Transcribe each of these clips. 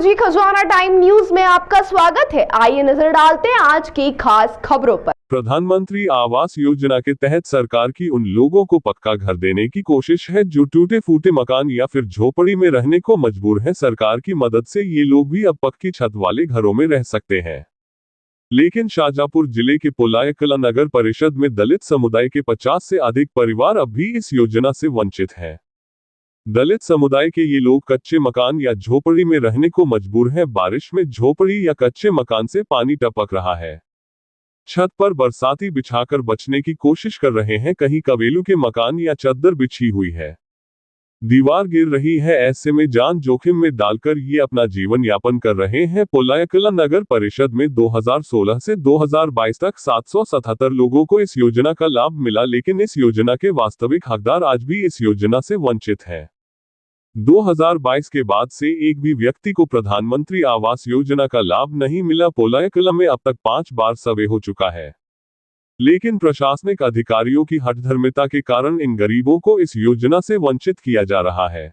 जी, खजाना time news में आपका स्वागत है। आइए नजर डालते हैं आज की खास खबरों पर। प्रधानमंत्री आवास योजना के तहत सरकार की उन लोगों को पक्का घर देने की कोशिश है जो टूटे फूटे मकान या फिर झोपड़ी में रहने को मजबूर हैं। सरकार की मदद से ये लोग भी अब पक्की छत वाले घरों में रह सकते हैं। लेकिन शाजापुर जिले के पोलायकला नगर परिषद में दलित समुदाय के 50 से अधिक परिवार अब भी इस योजना से वंचित हैं। दलित समुदाय के ये लोग कच्चे मकान या झोपड़ी में रहने को मजबूर हैं। बारिश में झोपड़ी या कच्चे मकान से पानी टपक रहा है। छत पर बरसाती बिछाकर बचने की कोशिश कर रहे हैं। कहीं कवेलू के मकान या चद्दर बिछी हुई है, दीवार गिर रही है। ऐसे में जान जोखिम में डालकर ये अपना जीवन यापन कर रहे हैं। पोलायकला नगर परिषद में 2016 से 2022 तक 777 लोगों को इस योजना का लाभ मिला, लेकिन इस योजना के वास्तविक हकदार आज भी इस योजना से वंचित हैं। 2022 के बाद से एक भी व्यक्ति को प्रधानमंत्री आवास योजना का लाभ नहीं मिला। पोलायकला में अब तक 5 बार सर्वे हो चुका है, लेकिन प्रशासनिक अधिकारियों की हठधर्मिता के कारण इन गरीबों को इस योजना से वंचित किया जा रहा है।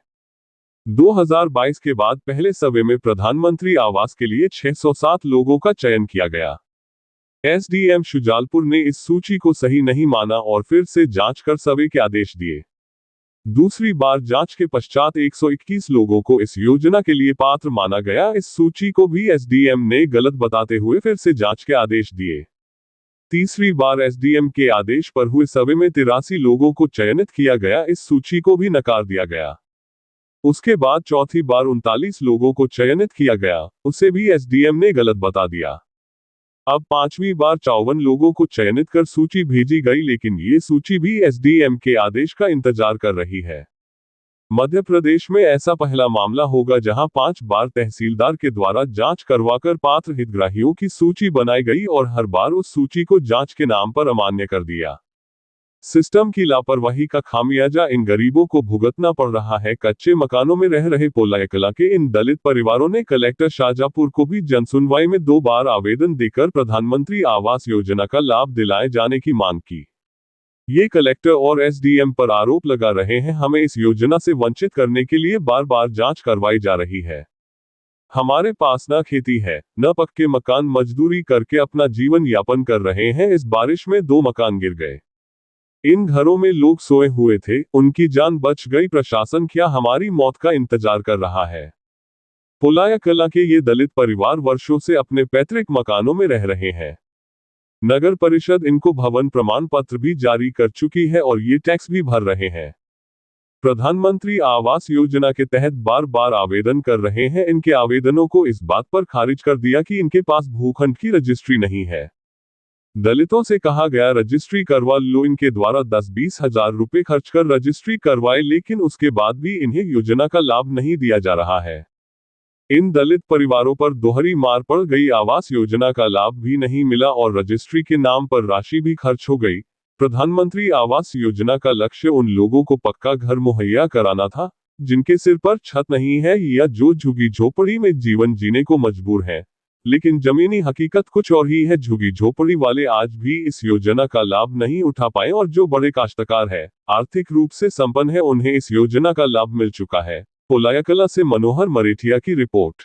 2022 के बाद पहले सर्वे में प्रधानमंत्री आवास के लिए 607 लोगों का चयन किया गया। एसडीएम शुजालपुर ने इस सूची को सही नहीं माना और फिर से जांच कर सर्वे के आदेश दिए। दूसरी बार जांच के पश्चात 121 लोगों को इस योजना के लिए पात्र माना गया। इस सूची को भी एसडीएम ने गलत बताते हुए फिर से जांच के आदेश दिए। तीसरी बार एसडीएम के आदेश पर हुए सर्वे में 83 लोगों को चयनित किया गया। इस सूची को भी नकार दिया गया। उसके बाद चौथी बार 39 लोगों को चयनित किया गया, उसे भी एसडीएम ने गलत बता दिया। अब पांचवी बार 54 लोगों को चयनित कर सूची भेजी गई, लेकिन ये सूची भी एसडीएम के आदेश का इंतजार कर रही है। मध्य प्रदेश में ऐसा पहला मामला होगा जहां 5 बार तहसीलदार के द्वारा जांच करवाकर पात्र हितग्राहियों की सूची बनाई गई और हर बार उस सूची को जांच के नाम पर अमान्य कर दिया। सिस्टम की लापरवाही का खामियाजा इन गरीबों को भुगतना पड़ रहा है। कच्चे मकानों में रह रहे पोलायकला के इन दलित परिवारों ने कलेक्टर शाजापुर को भी जनसुनवाई में 2 बार आवेदन देकर प्रधानमंत्री आवास योजना का लाभ दिलाए जाने की मांग की। ये कलेक्टर और एसडीएम पर आरोप लगा रहे हैं, हमें इस योजना से वंचित करने के लिए बार बार जांच करवाई जा रही है। हमारे पास न खेती है, न पक्के मकान, मजदूरी करके अपना जीवन यापन कर रहे हैं। इस बारिश में 2 मकान गिर गए। इन घरों में लोग सोए हुए थे, उनकी जान बच गई। प्रशासन क्या हमारी मौत का इंतजार कर रहा है? पोलायकला के ये दलित परिवार वर्षों से अपने पैतृक मकानों में रह रहे हैं। नगर परिषद इनको भवन प्रमाण पत्र भी जारी कर चुकी है और ये टैक्स भी भर रहे हैं। प्रधानमंत्री आवास योजना के तहत बार बार आवेदन कर रहे हैं। इनके आवेदनों को इस बात पर खारिज कर दिया कि इनके पास भूखंड की रजिस्ट्री नहीं है। दलितों से कहा गया रजिस्ट्री करवा लो। इनके द्वारा 10-20 हजार रुपए खर्च कर रजिस्ट्री करवाए, लेकिन उसके बाद भी इन्हें योजना का लाभ नहीं दिया जा रहा है। इन दलित परिवारों पर दोहरी मार पड़ गई। आवास योजना का लाभ भी नहीं मिला और रजिस्ट्री के नाम पर राशि भी खर्च हो गई। प्रधानमंत्री आवास योजना का लक्ष्य उन लोगों को पक्का घर मुहैया कराना था जिनके सिर पर छत नहीं है या जो झुग्गी झोपड़ी में जीवन जीने को मजबूर हैं। लेकिन जमीनी हकीकत कुछ और ही है। झुग्गी झोपड़ी वाले आज भी इस योजना का लाभ नहीं उठा पाए और जो बड़े काश्तकार है, आर्थिक रूप से संपन्न है, उन्हें इस योजना का लाभ मिल चुका है। पोलायकला से मनोहर मरेठिया की रिपोर्ट।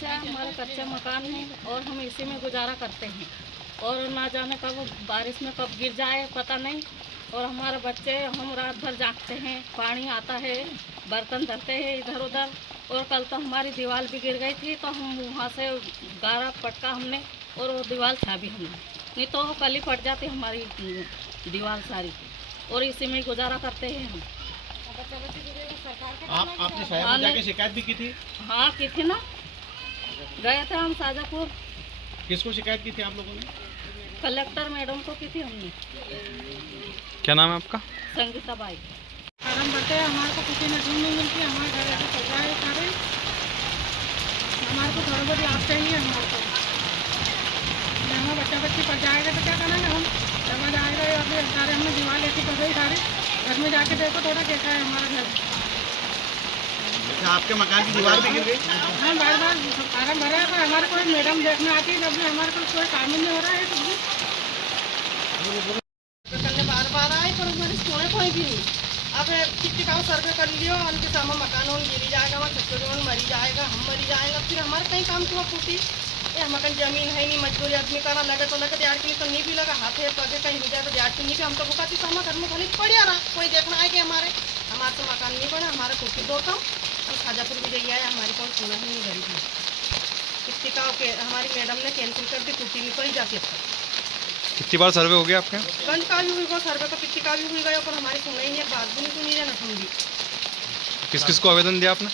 समस्या है, हमारा कच्चा मकान है और हम इसी में गुजारा करते हैं और ना जाने कब बारिश में कब गिर जाए पता नहीं। और हमारे बच्चे हम रात भर जागते हैं, पानी आता है, बर्तन धरते हैं इधर उधर। और कल तो हमारी दीवार भी गिर गई थी तो हम वहाँ से गारा पटका हमने और वो दीवार छाबी हमने, नहीं तो वो कल ही फट जाती हमारी दीवार सारी। और इसी में गुजारा करते हैं हम। आपने साहब जाके शिकायत भी की थी? हाँ की थी ना, गए थे हम शाजापुर। किसको शिकायत की थी आप लोगों ने? कलेक्टर मैडम को की थी हमने। क्या नाम है आपका? संगीता बाई। फार्म भरते हैं, हमारे को किसी नजर नहीं मिलती, हमारे घर ऐसे चल रहा है सारे। हमारे को थोड़ी बहुत लाभ चाहिए हमारे को। हमारा बच्चा बच्ची पड़ जाएगा तो क्या करेंगे हम? समझ आएगा या फिर सारे हमने दीवार ऐसी कर गई सारे। घर में जाके देखो थोड़ा कैसा है हमारा घर। अच्छा, आपके मकान की दीवार भी गिर गई? हाँ, बार बार फार्म भरा है पर हमारे को मैडम देखने आती है, जब भी हमारे को कोई काम ही नहीं हो रहा है कुछ भी। बार बार आए पर हमारे सोने कोई भी नहीं। अब टिकाऊ सर्वे कर लियो, उनके सामने मकान उन गिरी जाएगा, वहाँ छत्तीसगढ़ मरी जाएगा, हम मरी जाएगा, फिर हमारे कहीं काम क्यों फूटी? ये हमारे जमीन है नहीं, मजदूरी आदमी करा लगे तो लगे, दिहाड़ के लिए तो नहीं भी लगा, हाथ है पगे कहीं हो जाए तो दिहाड़ के नहीं भी। हम तो भुखाती सामा घर में खाली पड़िया रहा, कोई देखना आएगी हमारे से मकान नहीं बना, हमारे कुर्सी दो कम। हम शाजापुर भी गई आए, हमारी कोई सुना ही नहीं गरीब में। टिकाऊ के हमारी मैडम ने कैंसिल कर दी, कुर्सी नहीं पड़ी जाती। कितनी बार सर्वे हो गया आपके? गंज का भी हुई गो, सर्वे का पिट्टी का भी हुई गया, पर हमारी सुनाई नहीं, बात भी नहीं सुनी ना सुन दी। किस किस को आवेदन दिया आपने?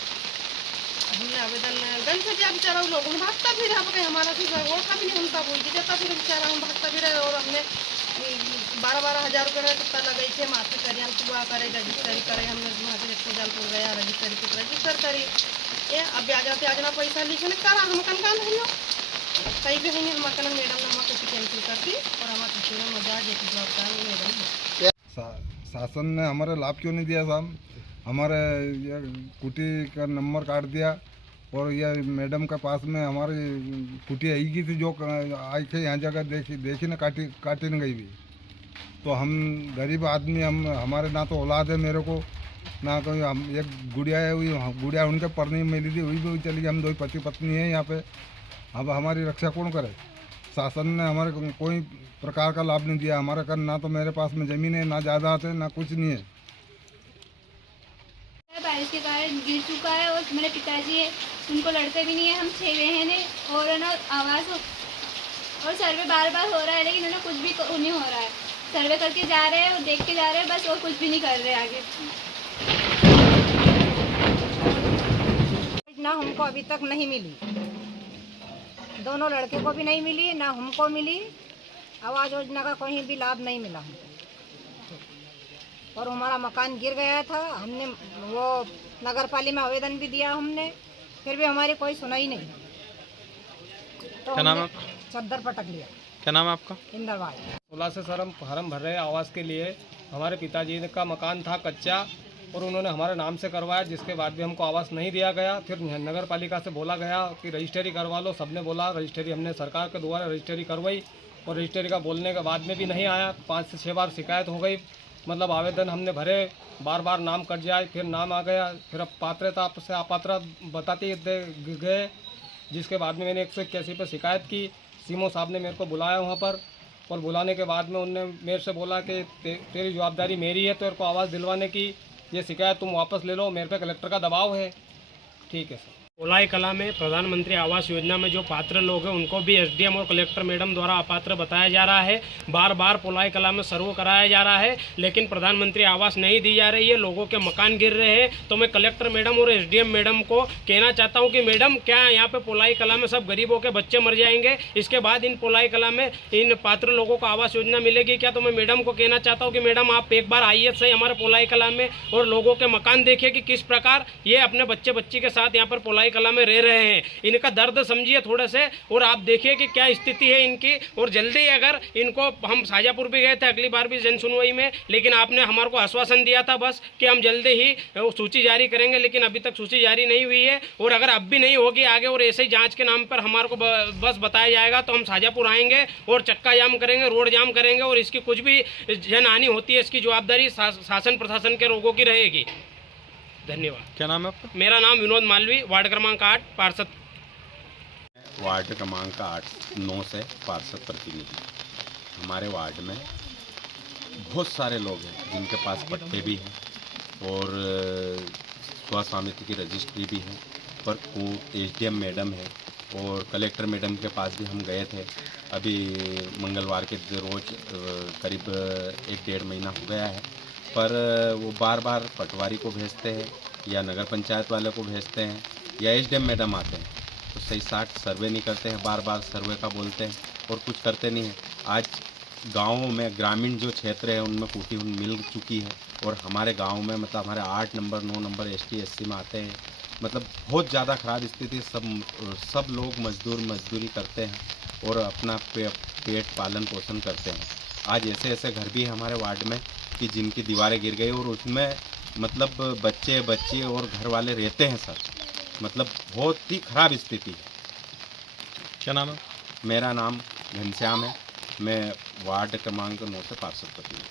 हमने आवेदन गंज से दिया, बेचारा लोगों ने भागता फिर हमारा फिर वो का भी नहीं उनका बोल देता, फिर बेचारा हम भागता फिर। और हमने 12,000 रुपये कितना लगाई थे, माफी करी, हम सुबह करे रजिस्ट्री करे, हमने वहाँ से जलपुर गया रजिस्टर करी। ये अब ब्याज आते आज ना पैसा लिखे ने करा, हम कन नहीं हो कहीं भी नहीं। हमारे मैडम ने हमारे कुछ कैंसिल कर दी और हमारे किसी ने मजा जैसे मैडम शासन ने हमारे लाभ क्यों नहीं दिया साहब? हमारे ये कुटी का नंबर काट दिया और ये मैडम के पास में हमारी कुटी आई की थी जो आई थी यहाँ जगह देखी ना काटी नहीं गई भी। तो हम गरीब आदमी, हम हमारे ना तो औलाद है मेरे को, ना कोई। हम एक गुड़िया है, हुई गुड़िया उनके पढ़ने में मिली थी, हुई भी चली गई। हम दो पति पत्नी है यहाँ पे। अब हमारी रक्षा कौन करे? शासन ने हमारे को कोई प्रकार का लाभ नहीं दिया हमारे घर। ना तो मेरे पास में ज़मीन है, ना जायदाद है, ना कुछ नहीं है। बारिश के कारण गिर चुका है और मेरे पिताजी है, उनको लड़के भी नहीं है, हम 6 बहन हैं। और है ना आवाज़ और सर्वे बार बार हो रहा है, लेकिन उन्हें कुछ भी नहीं हो रहा है। सर्वे करके जा रहे हैं और देख के जा रहे हैं बस, और कुछ भी नहीं कर रहे आगे। ना हमको अभी तक नहीं मिली, दोनों लड़के को भी नहीं मिली, ना हमको मिली। आवास योजना का कहीं भी लाभ नहीं मिला हमको। और हमारा मकान गिर गया था, हमने वो नगर पालिका में आवेदन भी दिया हमने, फिर भी हमारी कोई सुनाई नहीं। तो क्या नाम है? चद्दर पटक लिया। क्या नाम है आपका? इंदरवाल। ओला से सर हम फार्म भर रहे हैं आवास के लिए। हमारे पिताजी का मकान था कच्चा और उन्होंने हमारे नाम से करवाया, जिसके बाद भी हमको आवास नहीं दिया गया। फिर नगर पालिका से बोला गया कि रजिस्ट्री करवा लो, सबने बोला रजिस्ट्री, हमने सरकार के द्वारा रजिस्ट्री करवाई और रजिस्ट्री का बोलने के बाद में भी नहीं आया। 5 से 6 बार शिकायत हो गई, मतलब आवेदन हमने भरे, बार बार नाम कट जाए, फिर नाम आ गया, फिर अब पात्रता से अपात्र बताते गए, जिसके बाद में मैंने 181 पर शिकायत की। सीमो साहब ने मेरे को बुलाया वहाँ पर, और बुलाने के बाद में उनने मेरे से बोला कि तेरी जवाबदारी मेरी है तेरे को आवाज़ दिलवाने की, ये शिकायत तुम वापस ले लो, मेरे पे कलेक्टर का दबाव है। ठीक है सर। पोलाई कला में प्रधानमंत्री आवास योजना में जो पात्र लोग हैं उनको भी एसडीएम और कलेक्टर मैडम द्वारा अपात्र बताया जा रहा है। बार बार पोलाई कला में सर्वे कराया जा रहा है, लेकिन प्रधानमंत्री आवास नहीं दी जा रही है, लोगों के मकान गिर रहे हैं। तो मैं कलेक्टर मैडम और एसडीएम मैडम को कहना चाहता हूं कि मैडम, क्या यहाँ पे पोलाई कला में सब गरीबों के बच्चे मर जाएंगे, इसके बाद इन पोलाई कला में इन पात्र लोगों को आवास योजना मिलेगी क्या? तो मैं मैडम को कहना चाहता हूँ कि मैडम आप एक बार आइए सही हमारे पोलाई कला में और लोगों के मकान देखिए कि किस प्रकार ये अपने बच्चे बच्ची के साथ यहाँ पर पोलाई कला में रह रहे हैं। इनका दर्द समझिए थोड़े से, और आप देखिए कि क्या स्थिति है इनकी। और जल्दी अगर इनको, हम शाजापुर भी गए थे अगली बार भी जन सुनवाई में, लेकिन आपने हमारे को आश्वासन दिया था बस कि हम जल्दी ही सूची जारी करेंगे, लेकिन अभी तक सूची जारी नहीं हुई है। और अगर अब भी नहीं होगी आगे और ऐसे ही जाँच के नाम पर हमारे को बस बताया जाएगा तो हम शाजापुर आएंगे और चक्का जाम करेंगे, रोड जाम करेंगे, और इसकी कुछ भी जनहानि होती है इसकी जवाबदारी शासन प्रशासन के लोगों की रहेगी। धन्यवाद। क्या नाम है आपका? मेरा नाम विनोद मालवी, वार्ड क्रमांक 8, पार्षद। वार्ड क्रमांक 8-9 से पार्षद प्रतिनिधि। हमारे वार्ड में बहुत सारे लोग हैं जिनके पास पट्टे भी हैं और स्वामित्व की रजिस्ट्री भी है, पर एसडीएम मैडम है और कलेक्टर मैडम के पास भी हम गए थे अभी मंगलवार के रोज़, करीब 1-1.5 महीना हो गया है, पर वो बार बार पटवारी को भेजते हैं या नगर पंचायत वाले को भेजते हैं या एसडीएम मैडम आते हैं तो सही साठ सर्वे नहीं करते हैं, बार बार सर्वे का बोलते हैं और कुछ करते नहीं हैं। आज गाँव में ग्रामीण जो क्षेत्र है उनमें कुटी मिल चुकी है और हमारे गांव में मतलब हमारे 8 नंबर 9 नंबर ST SC में आते हैं, मतलब बहुत ज़्यादा ख़राब स्थिति। सब लोग मजदूरी करते हैं और अपना पेट पालन पोषण करते हैं। आज ऐसे घर भी हैं हमारे वार्ड में कि जिनकी दीवारें गिर गई और उसमें मतलब बच्चे और घर वाले रहते हैं सर, मतलब बहुत ही ख़राब स्थिति है। क्या नाम है? मेरा नाम घनश्याम है, मैं वार्ड क्रमांक 9 से पार्षद प्रतिनिधि।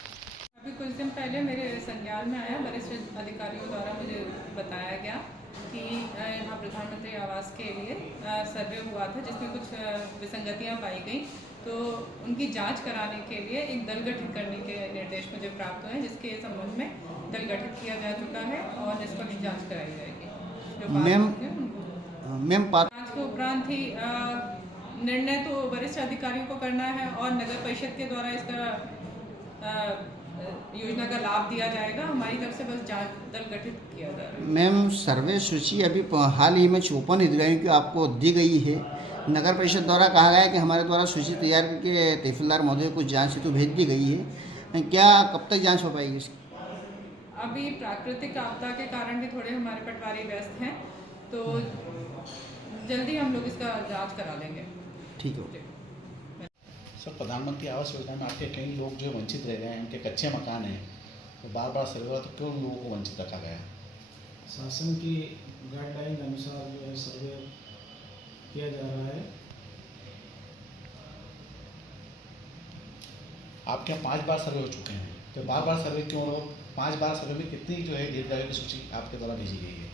अभी कुछ दिन पहले मेरे संज्ञान में आया, वरिष्ठ अधिकारियों द्वारा मुझे बताया गया कि यहाँ प्रधानमंत्री आवास के लिए सर्वे हुआ था जिसमें कुछ विसंगतियाँ पाई गई, तो उनकी जांच कराने के लिए एक दल गठित करने के निर्देश मुझे प्राप्त हुए, जिसके संबंध में दल गठित किया जा चुका है और निष्पक्ष जाँच कराई जाएगी। मैम जाँच के उपरांत ही निर्णय तो वरिष्ठ अधिकारियों को करना है और नगर परिषद के द्वारा इसका योजना का लाभ दिया जाएगा। हमारी तरफ से बस जांच दल गठित किया जा रहा है। मैम सर्वे सूची अभी हाल ही में 54 हितग्राहियों की आपको दी गई है। नगर परिषद द्वारा कहा गया है कि हमारे द्वारा सूची तैयार करके तहसीलदार महोदय को जांच हेतु भेज दी गई है, क्या कब तक जांच हो पाएगी इसकी? अभी प्राकृतिक आपदा के कारण भी थोड़े हमारे पटवारी व्यस्त हैं, तो जल्दी हम लोग इसका जाँच करा लेंगे। ठीक है सर, प्रधानमंत्री आवास योजना में आपके कई लोग जो वंचित रह गए हैं, उनके कच्चे मकान हैं, तो बार बार सर्वे हुआ तो क्यों लोगों को वंचित रखा गया? शासन की गाइडलाइन अनुसार जो है सर्वे किया जा रहा है। आपके यहाँ 5 बार सर्वे हो चुके हैं, तो बार बार सर्वे क्यों? 5 बार सर्वे में कितनी जो है हितग्राहियों की सूची आपके द्वारा भेजी गई है?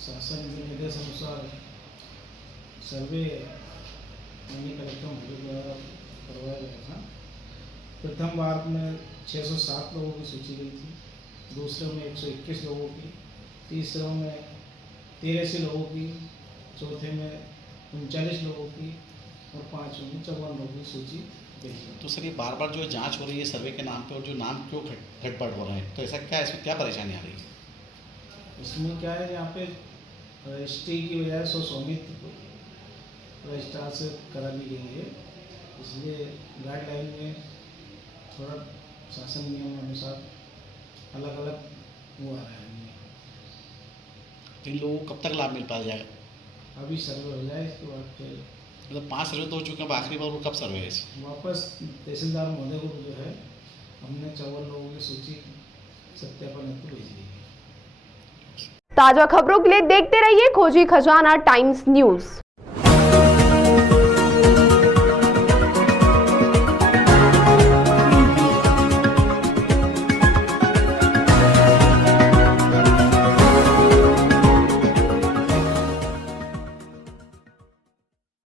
शासन के निर्देश अनुसार सर्वे माननीय कलेक्टर महोदय द्वारा करवाया गया था। प्रथम बार में 607 लोगों की सूची गई थी, दूसरे में 121 लोगों की, तीसरे में 83 लोगों की, चौथे में 39 लोगों की और पाँचवें में 54 लोगों की सूची गई थी। तो सर, ये बार बार जो जांच हो रही है सर्वे के नाम पे और जो नाम क्यों गड़बड़ हो रहे हैं, तो ऐसा क्या है, इसमें क्या परेशानी आ रही है? इसमें क्या है, यहाँ पे रजिस्ट्री की बजाय स्वामित्व रजिस्ट्रार से करा दी गई है, इसलिए गाइडलाइन में थोड़ा शासन नियम अनुसार अलग अलग वो आ रहा है। इन लोगों को कब तक लाभ मिल पा जाएगा? अभी सर्वे हो जाए, इसके बाद फिर मतलब 5 सर्वे तो हो चुके हैं, आखिरी बार वो कब सर्वे है? वापस तहसीलदार महोदय को जो है हमने 54 लोगों की सूची सत्यापन हेतु भेज दी है। ताजा खबरों के लिए देखते रहिए खोजी खजाना टाइम्स न्यूज।